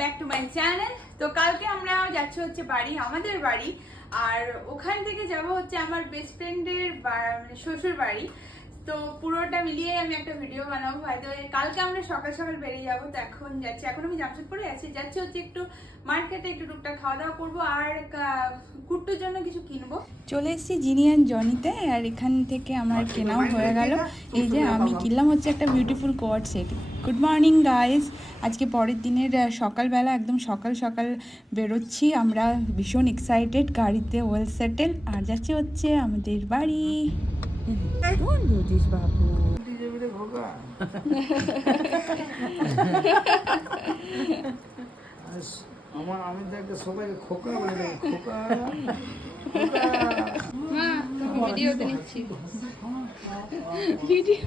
Back to my channel তো কালকে আমরা যাচ্ছি হচ্ছে বাড়ি আমাদের বাড়ি আর ওখান থেকে যাব হচ্ছে আমার বেস্ট ফ্রেন্ডের শ্বশুর বাড়ি। তো পুরোটা মিলিয়ে আমি একটা ভিডিও বানাবো। হয়তো কালকে আমরা সকাল সকাল বেরিয়ে যাব তো এখন যাচ্ছি। এখন আমি জামশেদপুরে আছি। যাচ্ছি হচ্ছে একটু মার্কেটে একটু টুকটাক খাওয়া দাওয়া করব আর কুট্টুর জন্য কিছু কিনবো। চলে এসেছি জিনিয়ান জনিতে আর এখান থেকে আমার কেনাও হয়ে গেল। এই যে আমি কিনলাম হচ্ছে একটা beautiful coord set good morning guys আজকে পরের দিনের সকালবেলা একদম সকাল সকাল বেরোচ্ছি। আমরা ভীষণ এক্সাইটেড গাড়িতে ওয়েল সেটেল আর যাচ্ছি হচ্ছে আমাদের বাড়ি। বাবু? আমার আমি দেখে সবাইকে খোকা বলে খোকা। ভিডিওতে নিচ্ছি। ও ভিডিও।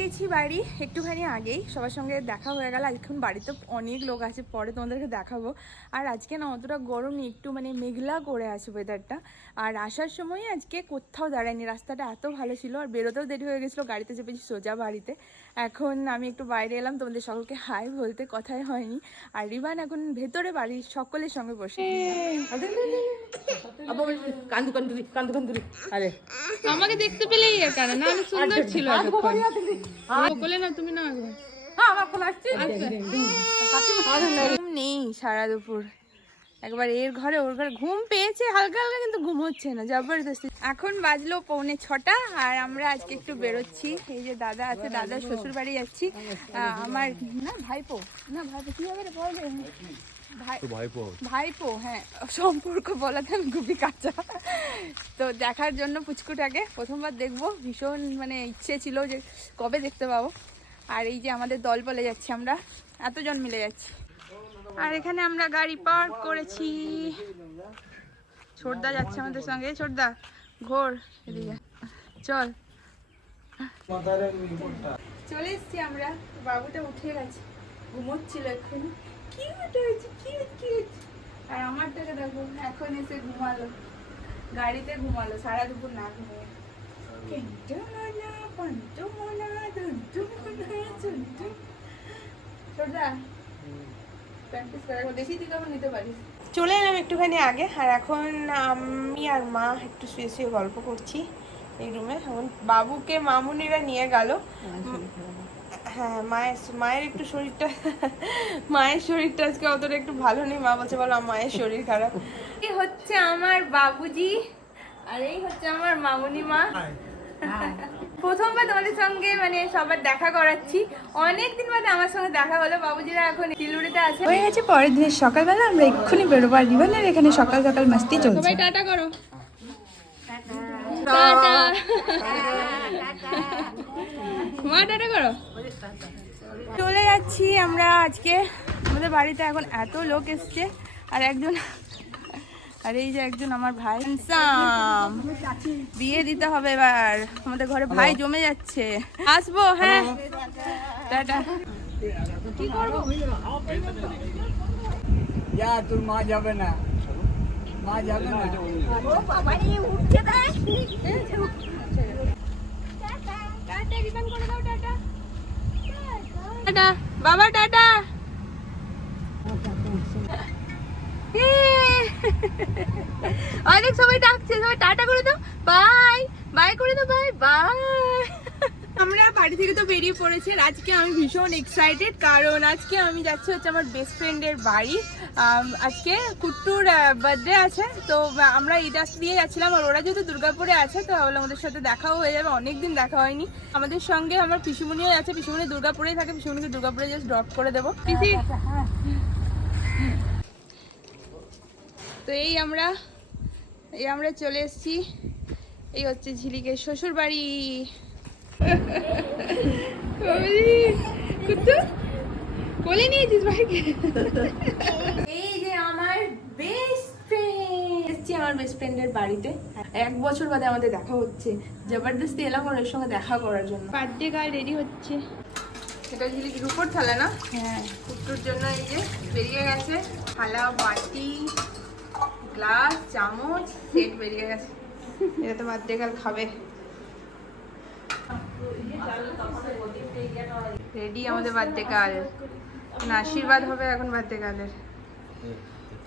গেছি বাড়ি একটুখানি আগেই। সবার সঙ্গে দেখা হয়ে গেল। এখন বাড়িতে অনেক লোক আছে পরে তোমাদেরকে দেখাবো। আর আজকে না অতটা গরম নেই একটু মানে মেঘলা করে আছে ওয়েদারটা আর আসার সময় আজকে কোথাও দাঁড়ায়নি। রাস্তাটা এত ভালো ছিল আর বেরোতেও দেরি হয়ে গেছিল গাড়িতে চেপেছি সোজা বাড়িতে। এখন আমি একটু বাইরে এলাম তোমাদের সকলকে হাই বলতে কথাই হয়নি। আর রিবান এখন ভেতরে বাড়ির সকলের সঙ্গে বসে। কান্দু কান্দুরি কান্দু কান্দুরি আরে। আমাকে দেখতে পেলেই এর কারণ না আমি সুন্দর ছিল বলে না তুমি না হ্যাঁ ঘুম নেই সারা দুপুর। একবার এর ঘরে ওর ঘরে ঘুম পেয়েছে হালকা হালকা কিন্তু ঘুম হচ্ছে না জবরদস্তি। এখন বাজলো পৌনে ছটা আর আমরা আজকে একটু বেরোচ্ছি। এই যে দাদা আছে দাদার শ্বশুর বাড়ি যাচ্ছি আমার না ভাইপো? না ভাইপো কি হবে বলবে ভাই ভাইপো হ্যাঁ। সম্পর্ক বলাতে আমি খুবই কাঁচা। তো দেখার জন্য পুচকুটাকে প্রথমবার দেখব। ভীষণ মানে ইচ্ছে ছিল যে কবে দেখতে পাবো। আর এই যে আমাদের দল বলে যাচ্ছি আমরা এতজন মিলে যাচ্ছি। আর এখানে আমরা গাড়ি পার্ক করেছি। ছোটদা যাচ্ছে আমাদের সঙ্গে। ছোটদা ঘোর এদিকে। চল। চলে এসছি আমরা। বাবুটা উঠে গেছে। ঘুমোচ্ছিল এক্ষুনি। কিউট হয়েছে কিউট কিউট আর আমারটাকে দেখো এখন এসে ঘুমালো। গাড়িতে ঘুমালো সারা দুপুর না ঘুমিয়ে। চলে এলাম একটুখানি আগে আর এখন আমি আর মা একটু শুয়ে শুয়ে গল্প করছি এই রুমে। এখন বাবুকে মামুনিরা নিয়ে গেল। হ্যাঁ মায়ের মায়ের একটু শরীরটা মায়ের শরীরটা আজকে অতটা একটু ভালো নেই। মা বলছে বলো আমার মায়ের শরীর খারাপ। এই হচ্ছে আমার বাবুজি আর এই হচ্ছে আমার মামুনি মা। প্রথমবার তোমাদের সঙ্গে মানে সবার দেখা করাচ্ছি। অনেকদিন বাদে আমার সঙ্গে দেখা হলো। বাবুজিরা এখন শিলুড়িতে আছে। হয়ে গেছে পরের দিনের সকালবেলা। আমরা এক্ষুনি বেরোবো। আর রিবানের এখানে সকাল সকাল মাস্তি চলছে। সবাই টাটা করো। টাটা। মা টাটা করো। চলে যাচ্ছি আমরা আজকে। আমাদের বাড়িতে এখন এত লোক এসছে আর একজন আর এই যে একজন আমার ভাই। হ্যান্ডসাম বিয়ে দিতে হবে এবার। আমাদের ঘরে ভাই জমে যাচ্ছে। আসব হ্যাঁ। টাটা। কি করব? যা তোর মা যাবে না। মা যাবে না। টাটা রিবান করে দাও। টাটা, বাবা টাটা। অনেক সবাই ডাকছে, সবাই টাটা করে দাও বাই বাই করে দাও বাই বাই আমরা বাড়ি থেকে তো বেরিয়ে পড়েছি আজকে আমি ভীষণ এক্সাইটেড কারণ আজকে আমি যাচ্ছি হচ্ছে আমার বেস্ট ফ্রেন্ডের বাড়ি। আজকে কুট্টুর বার্থডে আছে, তো আমরা এই রাস্তা দিয়ে যাচ্ছিলাম আর ওরা যেহেতু দুর্গাপুরে আছে, তো ভাবলাম ওদের সাথে দেখাও হয়ে যাবে, অনেকদিন দেখা হয়নি। আমাদের সঙ্গে আমার পিসুমণিও আছে, পিসুমণি দুর্গাপুরেই থাকে, পিসুমণিকে দুর্গাপুরে জাস্ট ড্রপ করে দেবো। পিসি! তো এই আমরা এই আমরা চলে এসেছি, এই হচ্ছে ঝিলিকের শ্বশুর বাড়ি কোলে নিয়েছিস ভাইকে এই যে আমার বেস্ট ফ্রেন্ড এসেছি আমার বেস্ট ফ্রেন্ডের বাড়িতে। এক বছর বাদে আমাদের দেখা হচ্ছে। জবরদস্তি এলাম ওর সঙ্গে দেখা করার জন্য। বার্থডে গার্ল রেডি হচ্ছে। এটা ঝিলিক রুপোর থালা না? হ্যাঁ। কুট্টুর জন্য এই যে বেরিয়ে গেছে। থালা বাটি গ্লাস চামচ সেট বেরিয়ে গেছে। এটা তো বার্থডে গার্ল খাবে। রেডি আমাদের বার্থডে না আশীর্বাদ হবে এখন বার্থডে গার্লের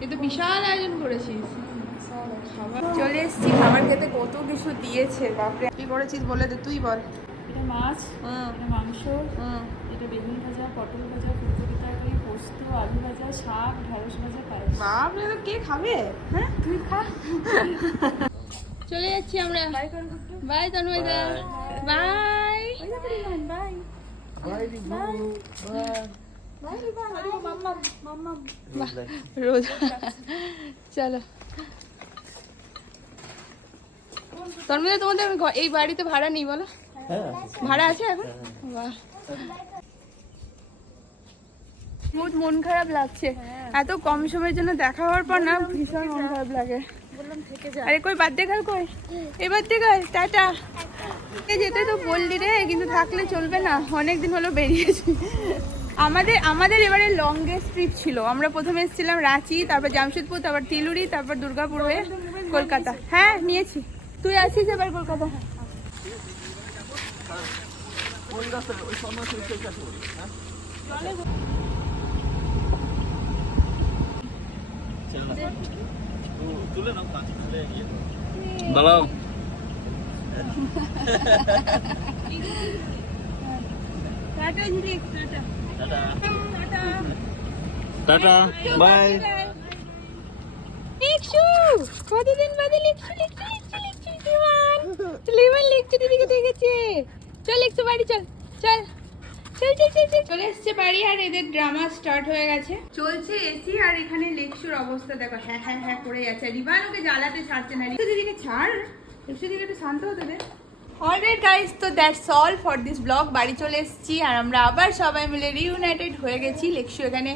কিন্তু বিশাল আয়োজন করেছিস। চলে এসেছি খাবার খেতে কত কিছু দিয়েছে বাপরে। কি করেছিস বলে দে তুই বল। এটা মাছ হুম। এটা মাংস এটা বেগুন ভাজা পটল ভাজা ফুলকপি তরকারি পোস্ত আলু ভাজা শাক ঢেঁড়স ভাজা পায়েস। বাপরে তো কে খাবে? হ্যাঁ? তুই খা। চলে যাচ্ছি আমরা। বাই তন্ময়দা বাই। রোজ। চলো। তোমাদের এই বাড়িতে ভাড়া নেই বলো? ভাড়া আছে এখন? বাহ। মন খারাপ লাগছে। এত কম সময়ের জন্য দেখা হওয়ার পর না ভীষণ মন খারাপ লাগে। আরে কই বাদ গাল কই? এই বার্থডে গাল টাটা। এ যেতে তো বললি রে কিন্তু থাকলে চলবে না। অনেক দিন হলো বেরিয়েছি। আমাদের আমাদের এবারে লংগেস্ট ট্রিপ ছিল। আমরা প্রথমে এসেছিলাম রাঁচি তারপর জামশেদপুর তারপর তিলুরি তারপর দুর্গাপুর হয়ে কলকাতা। হ্যাঁ নিয়েছি। তুই আসিস এবার কলকাতা। দাঁড়াও। Tata tata tata tata bye লিখছু কতদিন বাদে লিখছু লিখছু লিখছু লিখছু লিমান লিমান লিখছু দিদিকে দেখেছে চল লিখছু বাড়ি চল চল চল চল চল চল চলে এসছে বাড়ি আর এদের ড্রামা স্টার্ট হয়ে গেছে চলছে এসি আর এখানে লেকশুর অবস্থা দেখো হ্যাঁ হ্যাঁ হ্যাঁ করে যাচ্ছে রিবান ওকে জ্বালাতে ছাড়ছে না লেকশু দিদিকে ছাড় লেকশু দিদিকে একটু শান্ত হতে দে অলরাইট গাইস তো that's all for this vlog বাড়ি চলে এসেছি আর আমরা আবার সবাই মিলে রিউনাইটেড হয়ে গেছি। লেকশু এখানে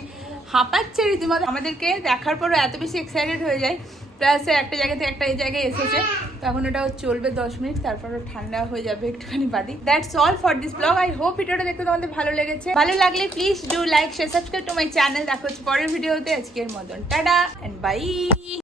হাঁপাচ্ছে রীতিমতো। আমাদেরকে দেখার পরও এত বেশি এক্সাইটেড হয়ে যায়। প্লাস একটা জায়গা থেকে একটা এই জায়গায় এসেছে। তখন ওটা চলবে দশ মিনিট, তারপর ঠান্ডা হয়ে যাবে একটুখানি বাদি that's all for this vlog I hope ভিডিওটা দেখতে তোমাদের ভালো লেগেছে। ভালো লাগলে please do like share subscribe to my channel দেখো পরের ভিডিওতে। আজকের মতন। Tata and by